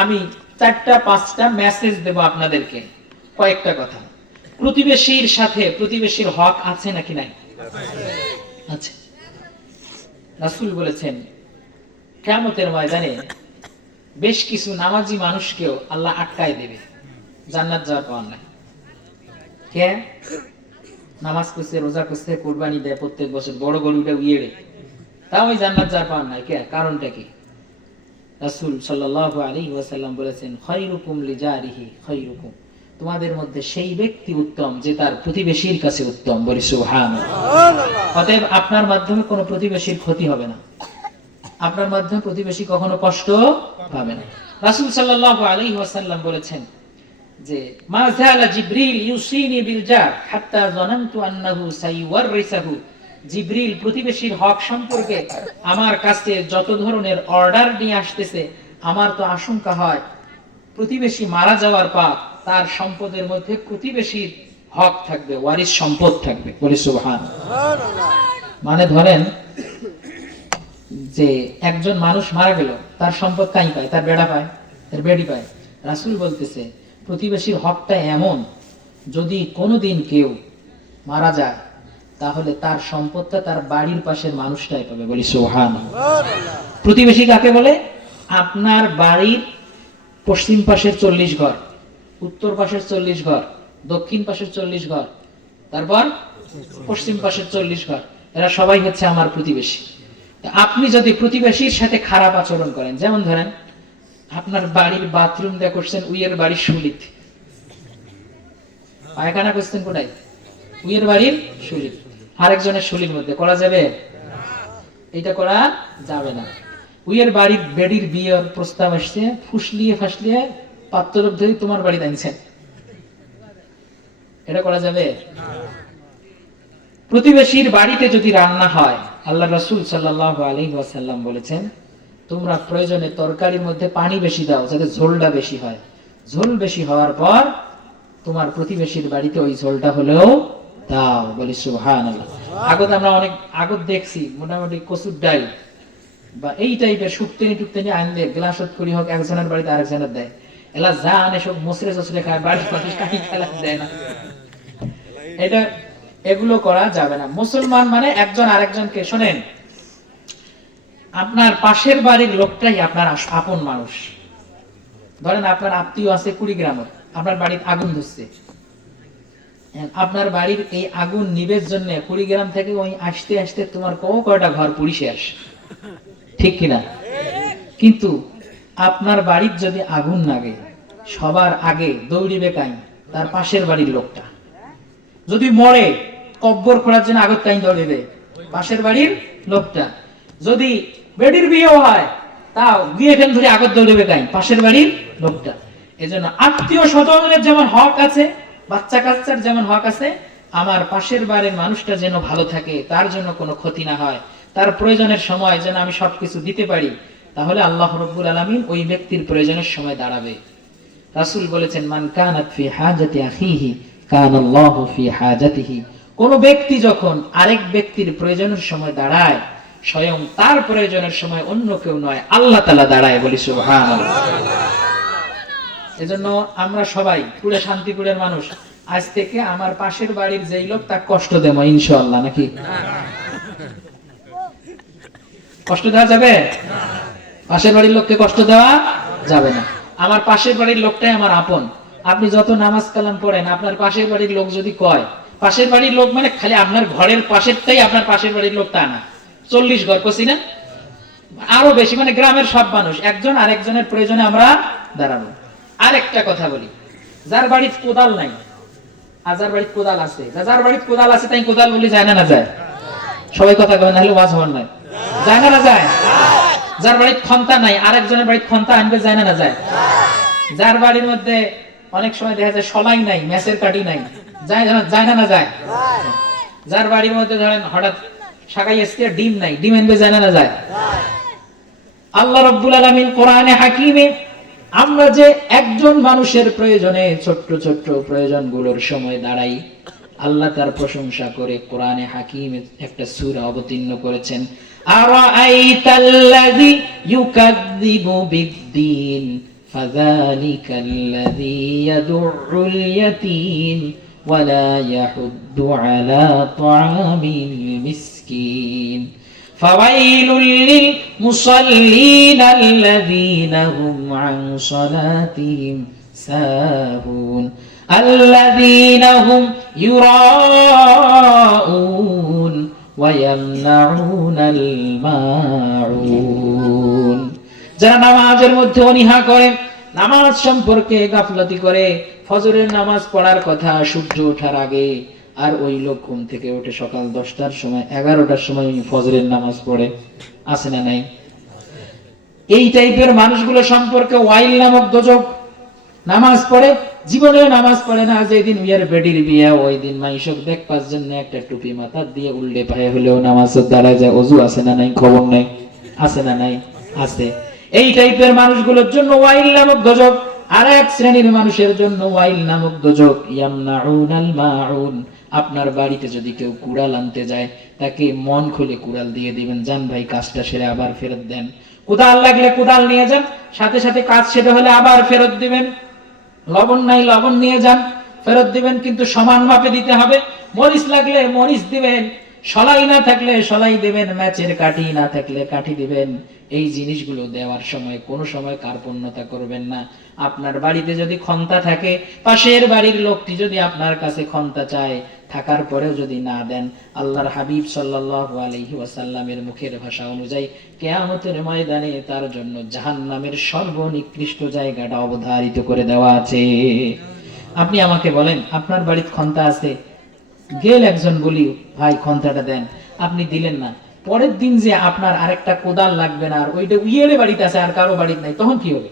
আমি 4-5টা মেসেজ দেব আপনাদেরকে। কয়েকটা কথা, প্রতিবেশীর সাথে প্রতিবেশীর হক আছে নাকি নাই? আছে। রাসূল বলেছেন কিয়ামতের ময়দানে বেশ কিছু নামাজি মানুষকেও আল্লাহ আটকায় দেবে, জান্নাত যাওয়ার পাওয়ার নাই। কে? নামাজ পড়ছে, রোজা করছে, কুরবানি দেয় প্রত্যেক বছর, বড় গরুটা উইয়ে, তাও ওই জান্নাত যাওয়ার পাওয়ার নাই। কে? কারণটা কি? রাসূল সাল্লাল্লাহু আলাইহি ওয়াসাল্লাম বলেছেন খায়রুকুম লিজারিহি খায়রুকুম, তোমাদের মধ্যে সেই ব্যক্তি উত্তম যে তার প্রতিবেশীর কাছে উত্তম। বলি সুবহানাল্লাহ। অতএব আপনার মাধ্যমে কোনো প্রতিবেশীর ক্ষতি হবে না, আপনার মাধ্যমে প্রতিবেশী কখনো কষ্ট পাবে না। রাসূল সাল্লাল্লাহু আলাইহি ওয়াসাল্লাম বলেছেন যে মা যালা জিবরিল ইউসিনি বিল জার হাত্তা যানানতু আন্নাহু সাইওয়ারিসাহু, জিবরিল প্রতিবেশীর হক সম্পর্কে আমার কাছে যত ধরনের অর্ডার নিয়ে আসতেছে, আমার তো আশঙ্কা হয় প্রতিবেশী মারা যাওয়ার পর তার সম্পদের মধ্যে প্রতিবেশীর হক থাকবে, ওয়ারিস সম্পদ থাকবে। বলি সুবহানাল্লাহ। মানে ধরেন যে একজন মানুষ মারা গেল, তার সম্পদ কাই পায়? তার বেড়া পায়, তার বেড়ি পায়। রাসূল বলতেছে প্রতিবেশীর হকটা এমন, যদি কোনোদিন কেউ মারা যায় তাহলে তার সম্পদটা তার বাড়ির পাশের মানুষটাই পাবে। বলি সুবহানাল্লাহ। প্রতিবেশী কাকে বলে? আপনার বাড়ির পশ্চিম পাশের 40 ঘর, উত্তর পাশের 40 ঘর, দক্ষিণ পাশের 40 ঘর, তারপর পশ্চিম পাশের 40 ঘর, এরা সবাই হচ্ছে আমার প্রতিবেশী। আপনি যদি প্রতিবেশীর সাথে খারাপ আচরণ করেন, যেমন ধরেন আপনার বাড়ির বাথরুম দিয়ে করছেন উইয়ের বাড়ির শুলিত, পায়খানা করছেন কোথায়? উইয়ের বাড়ির শুলিত, আরেকজনের শুলির মধ্যে করা যাবে? এটা করা যাবে না। উইয়ের বাড়ির বেডির বিয়ের প্রস্তাব আসছে, ফুসলিয়ে ফাসলিয়ে পাত্র ধরে তোমার বাড়ি আনছেন, এটা করা যাবে? প্রতিবেশীর বাড়িতে যদি রান্না হয়, আল্লাহ রাসূল সাল্লাল্লাহু আলাইহি ওয়াসাল্লাম বলেছেন তোমরা প্রয়োজনে তরকারির মধ্যে পানি বেশি দাও যাতে ঝোলটা বেশি হয়, ঝোল বেশি হওয়ার পর তোমার প্রতিবেশীর বাড়িতে ওই ঝোলটা হলেও দাও। বলি সুবহানাল্লাহ। আগত আমরা অনেক আগত দেখছি মোটামুটি কচুর ডাল বা এই টাইপের শুক্তেনি টুকতেনি আনলে গ্লাসত করি হোক একজনের বাড়িতে আরেকজনের দেয়, এলা যা আনে সব মসরে চসরে খায়, বাড়ির মানুষ কাকি খেলা দেয় না। এটা এগুলো করা যাবে না। মুসলমান মানে একজন আরেকজনকে, শোনেন আপনার পাশের বাড়ির লোকটাই আপনার আপন মানুষ। ধরেন আপনার আত্মীয় আছে কুড়িগ্রামে, আপনার বাড়িতে আগুন ধরছে, আপনার বাড়ির এই আগুন নিবের জন্য কুড়িগ্রাম থেকে ওই আসতে আসতে তোমার কয়টা ঘর পুড়ি শেষ, ঠিক কিনা? কিন্তু আপনার বাড়ির যদি আগুন লাগে সবার আগে দৌড়িবে কাই? তার পাশের বাড়ির লোকটা। যদি মরে কব্বর করার জন্য আগত কাই দৌড়িবে? পাশের বাড়ির লোকটা। যদি বেডির বিয়েও হয় তাও বিয়ে ফেল ধরে আগত দৌড়িবে কাই? পাশের বাড়ির লোকটা। এজন্য আত্মীয় স্বজনের যেমন হক আছে, বাচ্চা কাচ্চার যেমন হক আছে, আমার পাশের বাড়ির মানুষটা যেন ভালো থাকে, তার জন্য কোনো ক্ষতি না হয়, তার প্রয়োজনের সময় যেন আমি সবকিছু দিতে পারি, তাহলে আল্লাহ রাব্বুল আলামিন ওই ব্যক্তির প্রয়োজনের সময় দাঁড়াবে। রাসূল বলেছেন মান কানাত ফি হাজাতি আখিহি কানাল্লাহু ফি হাজাতিহি, কোন ব্যক্তি যখন আরেক ব্যক্তির প্রয়োজনের সময় দাঁড়ায়, স্বয়ং তার প্রয়োজনের সময় অন্য কেউ নয়, আল্লাহ তাআলা দাঁড়ায়। বলি সুবহানাল্লাহ। এজন্য আমরা সবাই পুরো শান্তিপুরের মানুষ আজ থেকে আমার পাশের বাড়ির যেই লোক তাকে কষ্ট দেব ইনশাআল্লাহ, নাকি? কষ্ট দেওয়া যাবে? পাশের বাড়ির লোককে কষ্ট দেওয়া যাবে না। আমার পাশের বাড়ির লোকটাই আমার আপন। আপনি যত নামাজ কালাম পড়েন, আপনার পাশের বাড়ির লোক যদি কয়, পাশের বাড়ির লোক মানে খালি আপনার ঘরের পাশেরটাই আপনার পাশের বাড়ির লোক তা না, 40 ঘর কছি না, আরো বেশি, মানে গ্রামের সব মানুষ, একজন আরেকজনের প্রয়োজনে আমরা দাঁড়াবো। আরেকটা কথা বলি, যার বাড়ির কোদাল নাই আর যার বাড়ির কোদাল আছে, যার বাড়ির কোদাল আছে তাই কোদাল বলি যায় না? না যায়? সবাই কথা কয় না হলে ওয়াজ হওয়ার নাই, যায় না? না যায়? যার বাড়ির ক্ষমতা নাই আরেকজনের বাড়ির ক্ষমতা আনবে, যায় না? না যায়? যার বাড়ির মধ্যে অনেক সময় দেখা যায় সলাই নাই, মেসের কাটি নাই, যায় না? না যায়? যার বাড়ির মধ্যে ধরেন হঠাৎ শাকাই এসে ডিম নাই, ডিম আনবে, যায় না? না যায়? আল্লাহ রাব্বুল আলামিন কোরআনে হাকিমে আমরা যে একজন মানুষের প্রয়োজনে ছোট্ট ছোট্ট প্রয়োজনগুলোর সময় দাঁড়াই, আল্লাহ তার প্রশংসা করে কোরআনে হাকিমে একটা সূরা অবতীর্ণ করেছেন, আরাআইতাল্লাযী ইউকাযযিবু বিদ্দীন فذلك الذي يدع اليتيم ولا يحض على طعام المسكين فويل للمصلين الذين هم عن صلاتهم ساهون الذين هم يراءون ويمنعون الماعون। যারা নামাজের মধ্যে অনীহা করে, নামাজ সম্পর্কে গাফলতি করে, ফজরের নামাজ পড়ার কথা সূর্য ওঠার আগে, আর ওই লোক ঘুম থেকে ওঠে সকাল 10টার সময়, 11টার সময় ফজরের নামাজ পড়ে, আছে না নাই? এই টাইপের মানুষগুলো সম্পর্কে ওয়াইল নামক দোজক। নামাজ পড়ে, জীবনে নামাজ পড়ে না, যেদিন বিয়ের বেডির বিয়ে ওই দিন মাইশক দেখবার জন্য একটা টুপি মাথা দিয়ে উল্টে পায়ে হলেও নামাজের দাঁড়ায় যায়। অজু আছে না নাই? খবর নাই, আছে না নাই? আছে। এই টাইপের মানুষগুলোর জন্য ওয়াইল নামক দোজক। আর এক শ্রেণীর মানুষের জন্য ওয়াইল নামক দোজক, ইয়ামনাউনাল মাউন। আপনার বাড়িতে যদি কেউ কুড়াল আনতে যায়, তাকে মন খুলে কুড়াল দিয়ে দিবেন, যান ভাই কাজটা সেরে আবার ফেরত দেন। কুদাল লাগলে কুদাল নিয়ে যান, সাথে সাথে কাজ সেরে হলে আবার ফেরত দিবেন। লবণ নাই, লবণ নিয়ে যান, ফেরত দিবেন, কিন্তু সমান মাপে দিতে হবে। মরিচ লাগলে মরিচ দিবেন, সলাই না থাকলে সলাই দিবেন, ম্যাচের কাঠি না থাকলে কাঠি দিবেন। এই জিনিসগুলো দেওয়ার সময় কোনো সময় কার্পণ্যতা করবেন না। আপনার বাড়িতে যদি ক্ষমতা থাকে, পাশের বাড়ির লোকটি যদি আপনার কাছে ক্ষমতা চায়, থাকার পরেও যদি না দেন, আল্লাহর হাবিব সাল্লাল্লাহু আলাইহি ওয়াসাল্লামের মুখের ভাষা অনুযায়ী কিয়ামতের ময়দানে তার জন্য জাহান্নামের সর্বনিকৃষ্ট জায়গাটা অবধারিত করে দেওয়া আছে। আপনি আমাকে বলেন, আপনার বাড়িতে ক্ষমতা আছে, গেল একজন বলি ভাই ক্ষমতাটা দেন, আপনি দিলেন না, পরের দিন যে আপনার আরেকটা কোদাল লাগবে না, আর ওইটা উইয়ের বাড়িতে আছে আর কারো বাড়িতে নাই, তখন কি হবে?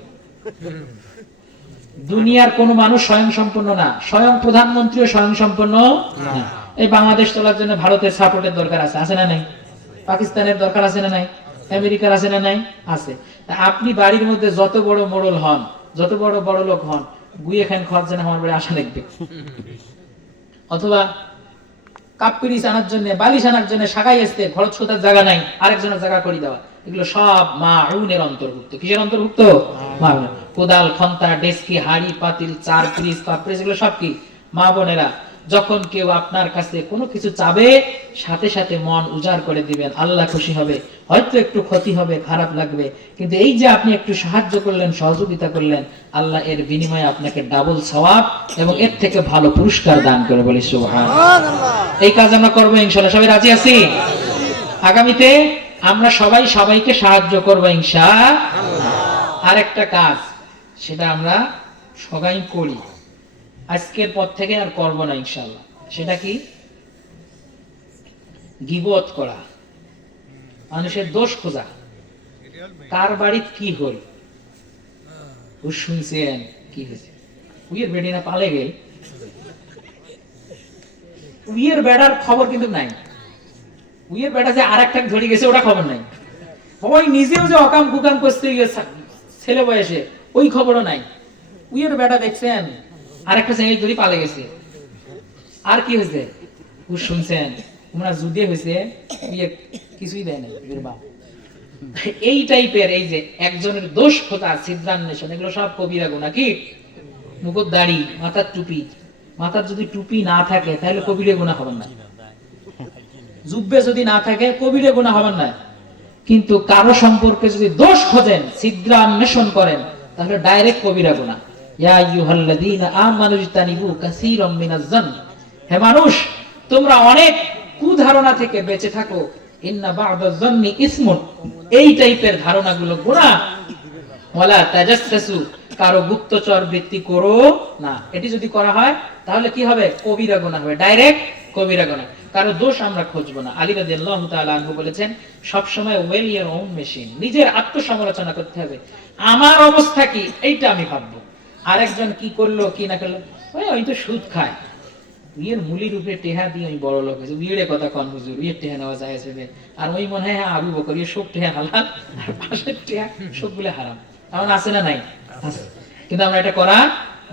দুনিয়ার কোন মানুষ স্বয়ং সম্পূর্ণ না, স্বয়ং প্রধানমন্ত্রীও স্বয়ং সম্পূর্ণ না। এই বাংলাদেশ চলার জন্য ভারতের সাপোর্টের দরকার আছে, আছে না নাই? পাকিস্তানের দরকার আছে না নাই? আমেরিকার আছে না নাই? আছে। তা আপনি বাড়ির মধ্যে যত বড় মোড়ল হন, যত বড় বড় লোক হন, গুইয়ে খান খরচ যেন আমার বাড়ি আসা লাগবে, অথবা কাপ পিরিচ আনার জন্য, বালিশ আনার জন্য সাগাই আসতে খরচ কোথার জায়গা নাই, আরেকজনের জায়গা করে দেওয়া, এগুলো সব মাউনের অন্তর্ভুক্ত। কিসের অন্তর্ভুক্ত? মাউন। কোদাল, খন্তা, ডেস্কি, হাড়ি, পাতিল, চার পিরিচ, পাপড়িচ, এগুলো সব কি? মা বোনেরা, যখন কেউ আপনার কাছে কোনো কিছু চাবে, সাথে সাথে মন উজাড় করে দিবেন, আল্লাহ খুশি হবে। হয়তো একটু ক্ষতি হবে, খারাপ লাগবে, কিন্তু এই যে আপনি একটু সাহায্য করলেন, সহযোগিতা করলেন, আল্লাহ এর বিনিময়ে আপনাকে ডাবল সওয়াব এবং এর থেকে ভালো পুরস্কার দান করে, বলি সুবহানাল্লাহ। এই কাজ আমরা করবো ইনশাআল্লাহ। সবাই রাজি আছি? আগামীতে আমরা সবাই সবাইকে সাহায্য করবো ইনশাআল্লাহ। আর একটা কাজ, সেটা আমরা সবাই করি, আজকের পর থেকে আর করব না ইনশাআল্লাহ। সেটা কি? গীবত করা, মানুষের দোষ খোঁজা। কার বাড়িতে কি হল, ও শুনছেন কি হয়েছে, উইয়ের বেডি না পালে গেল, উইয়ের বেড়ার খবর কিন্তু নাই। উইয়ের বেড়া যে আর একটা ধরে গেছে ওটা খবর নাই। ওই নিজেও যে অকাম কুকাম করতে ছেলে বয়সে, ওই খবরও নাই। উইয়ের বেড়া দেখছেন আর একটা ছেলে ধরে পালে গেছে, আর কি হয়েছে শুনছেন, তোমরা যুদ্ধে হয়েছে, কিছুই দেয় না। এই টাইপের এই যে একজনের দোষ খোঁজা, ছিদ্রান্বেষণ, এগুলো সব কবিরা গুনাহ। কি? মুখের দাড়ি, মাথার টুপি, মাথার যদি টুপি না থাকে তাহলে কবিরা গুনাহ হবেন না। জুব্বে যদি না থাকে কবিরা গুনাহ হবেন না। কিন্তু কারো সম্পর্কে যদি দোষ খোঁজেন, ছিদ্রান্বেষণ করেন, তাহলে ডাইরেক্ট কবিরা গুনাহ। ইয়া আইয়ুহাল্লাযীনা আমানু ইজতানিবু কাসীরাম মিনাজ-জান্ন, হে মানুষ তোমরা অনেক কুধারণা থেকে বেঁচে থাকো। ইন্না বা'দাজ-জান্নি ইসমুন, এই টাইপের ধারণাগুলো গুনাহ। ওয়ালা তাজাসসু, কারো গুপ্তচর বৃত্তি করো না। এটি যদি করা হয় তাহলে কি হবে? কবিরা গুনাহ হবে, ডাইরেক্ট কবিরা গুনাহ। কারো দোষ আমরা খুঁজবো না। আলী রাদিয়াল্লাহু তাআলা আনহু বলেছেন, সব সময় ওয়েল ইওর ওন মেশিন, নিজের আত্মসমালোচনা করতে হবে। আমার অবস্থা কি এইটা আমি ভাববো, আরেকজন কি করলো কি না করলো, ওই তো সুদ খায়, বিয়ের মুলির উপরে টেহা দিয়ে ওই বড় লোক হয়েছে, বিয়ের কথা কন হুজুর, বিয়ের টেহা নেওয়া যায় আছে, আর ওই মনে হয় আবু বকর সব টেহা হালাল, আর পাশের টেহা সবগুলো হারাম। এমন আছে না নাই? আছে। কিন্তু আমরা এটা করা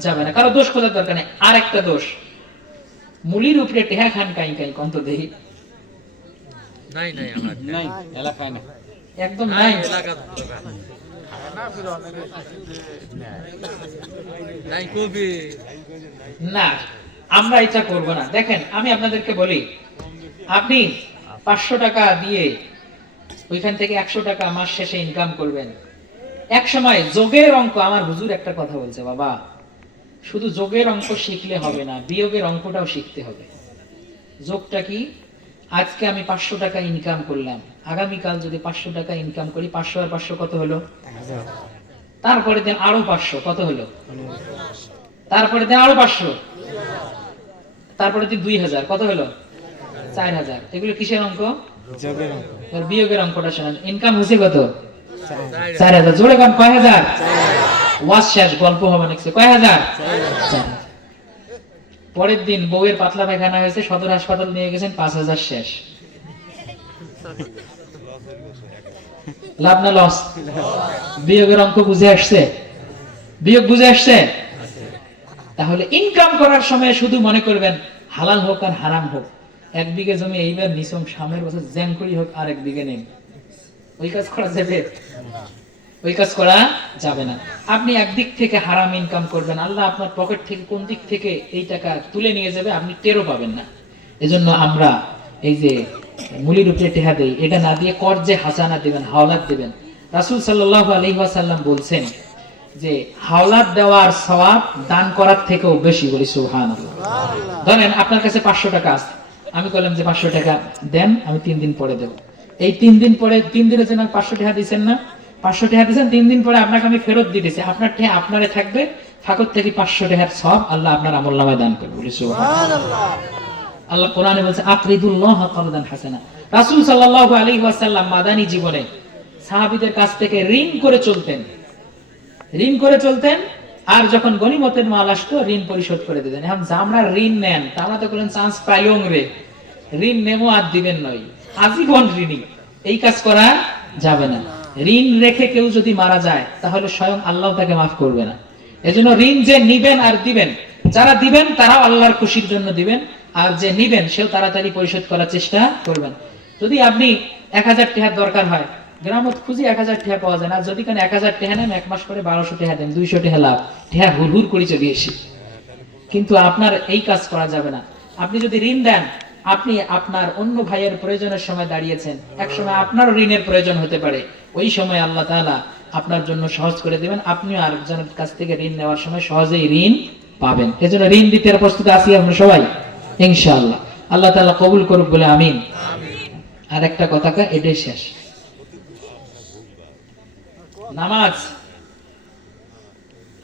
যাবে না। কারো দোষ খোঁজার দরকার নেই। আর একটা দোষ, মুলির উপরে টেহা খান কাই কাই কন্ত দেহি নাই, নাই আমার নাই এলাকায় না, একদম নাই। না, আমরা এটা করব না। দেখেন, আমি আপনাদেরকে বলি, আপনি 500 টাকা দিয়ে ওইখান থেকে 100 টাকা মাস শেষে ইনকাম করবেন। এক সময় যোগের অঙ্ক, আমার হুজুর একটা কথা বলছে, বাবা শুধু যোগের অঙ্ক শিখলে হবে না, বিয়োগের অঙ্কটাও শিখতে হবে। যোগটা কি? আজকে আমি 500 টাকা ইনকাম করলাম, আগামীকাল যদি 500 টাকা ইনকাম করি, 500 আর 500 কত হলো? তারপরে দিন আরো 500, কত হলো? তারপরে দিন আরো 500, তারপরে দিন 2000, কত হলো? 4000। এগুলো কিসের অঙ্ক? যোগের অঙ্ক। বিয়োগের অঙ্কটা শোনান। ইনকাম হয়েছে কত? 4000। জোরে গান, কয় হাজার? ওয়াজ শেষ, গল্প হবে নেক্সট। কয় হাজার? 4000। পরের দিন বউয়ের পাতলা পায়খানা হয়েছে, সদর হাসপাতাল নিয়ে গেছেন, 5000 শেষ। লাভ না লস? বিয়োগের অঙ্ক বুঝে আসছে? বিয়োগ বুঝে আসছে? তাহলে ইনকাম করার সময় শুধু মনে করবেন হালাল হোক আর হারাম হোক, 1 বিঘে জমি এইবার নিছং, সামনের বছর জ্যাংকড়ি হোক আর 1 বিঘে নেই, ওই কাজ করা যাবে? ওই কাজ করা যাবে না। আপনি একদিক থেকে হারাম ইনকাম করবেন, আল্লাহ আপনার পকেট থেকে কোন দিক থেকে এই টাকা তুলে নিয়ে যাবে আপনি টেরও পাবেন না। এজন্য আমরা এই যে মুলির উপরে টেহা দেই, এটা না দিয়ে কর্জে হাসানা দিবেন, হাওলাত দিবেন। রাসূল সাল্লাল্লাহু আলাইহি ওয়াসাল্লাম বলছেন যে হাওলাত দেওয়ার সওয়াব দান করার থেকেও বেশি। বলি সুবহানাল্লাহ। ধরেন আপনার কাছে 500 টাকা আছে, আমি বললাম যে 500 টাকা দেন, আমি 3 দিন পরে দেব। এই 3 দিন পরে, 3 দিনের জন্য 500 টাকা দিবেন না, 500 টাকা দিবেন, 3 দিন পরে আপনাকে আমি ফেরত দিতেছি, আপনার টাকা আপনারে থাকবে, ফাকত থেকে 500 টাকার সওয়াব আল্লাহ আপনার আমলনামায় দান করবে। বলি সুবহানাল্লাহ। আল্লাহ কোরআনে বলছে আকরিদুল্লাহ কারদান হাসানা। রাসূল সাল্লাল্লাহু আলাইহি ওয়াসাল্লাম মাদানী জীবনে সাহাবীদের কাছ থেকে ঋণ করে চলতেন, ঋণ করে চলতেন, আর যখন গনিমতের মাল আসতো ঋণ পরিশোধ করে দিতেন। এখন আমরা ঋণ নেন, তারা তো বলেন চান্স পাইলং রে, ঋণ নেমো আর দিবেন নয়, আজীবন ঋণী। এই কাজ করা যাবে না। ঋণ রেখে কেউ যদি মারা যায় তাহলে স্বয়ং আল্লাহ তাকে মাফ করবে না। এজন্য ঋণ যে নিবেন আর দিবেন, যারা দিবেন তারাও আল্লাহর খুশির জন্য দিবেন, আর যে নিবেন সেও তাড়াতাড়ি পরিশোধ করার চেষ্টা করবেন। যদি আপনি 1000 টাকার দরকার হয়, গ্রামত খুঁজি 1000 টাকা পাওয়া যায় না, যদি কেন 1000 টাকা নেন, 1 মাস পরে 1200 টাকা দেন, 200 টাকা লাভ, টাকা হুড় করে চলে এসে। কিন্তু আপনার এই কাজ করা যাবে না। আপনি যদি ঋণ দেন, আপনি আপনার অন্য ভাইয়ের প্রয়োজনের সময় দাঁড়িয়েছেন, এক সময় আপনারও ঋণের প্রয়োজন হতে পারে, ওই সময় আল্লাহ তাআলা আপনার জন্য সহজ করে দিবেন, আপনিও আরেকজনের কাছ থেকে ঋণ নেওয়ার সময় সহজেই ঋণ পাবেন। এজন্য ঋণ দিতে প্রস্তুত আছি আমরা সবাই ইনশাআল্লাহ। আল্লাহ তাআলা কবুল করুক বলে আমিন। আর একটা কথা, এটাই শেষ। নামাজ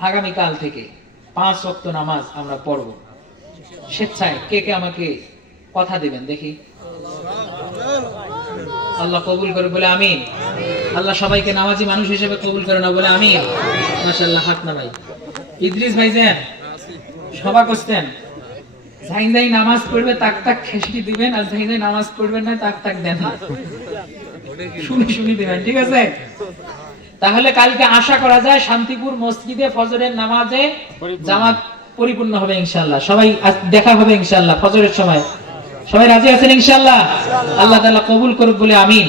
আগামীকাল থেকে 5 ওয়াক্ত নামাজ আমরা পড়ব স্বেচ্ছায়। কে কে আমাকে কথা দিবেন দেখি? আল্লাহ কবুল করে বলে আমিন। আল্লাহ সবাইকে নামাজি মানুষ হিসেবে কবুল করে না বলে আমিন। মাশাআল্লাহ, হাত নামাই। ইদ্রিস ভাইজান সভা করতেন, যাই যাই নামাজ পড়বে তাক তাক খেসকি দিবেন, আর যাই যাই নামাজ পড়বেন না তাক তাক দেন না, শুনি দিবেন, ঠিক আছে? তাহলে কালকে আশা করা যায় শান্তিপুর মসজিদে ফজরের নামাজে জামাত পরিপূর্ণ হবে ইনশাআল্লাহ। সবাই দেখা হবে ইনশাআল্লাহ ফজরের সময়। সবাই রাজি আছেন ইনশাআল্লাহ? আল্লাহ তাআলা কবুল করুক বলে আমিন।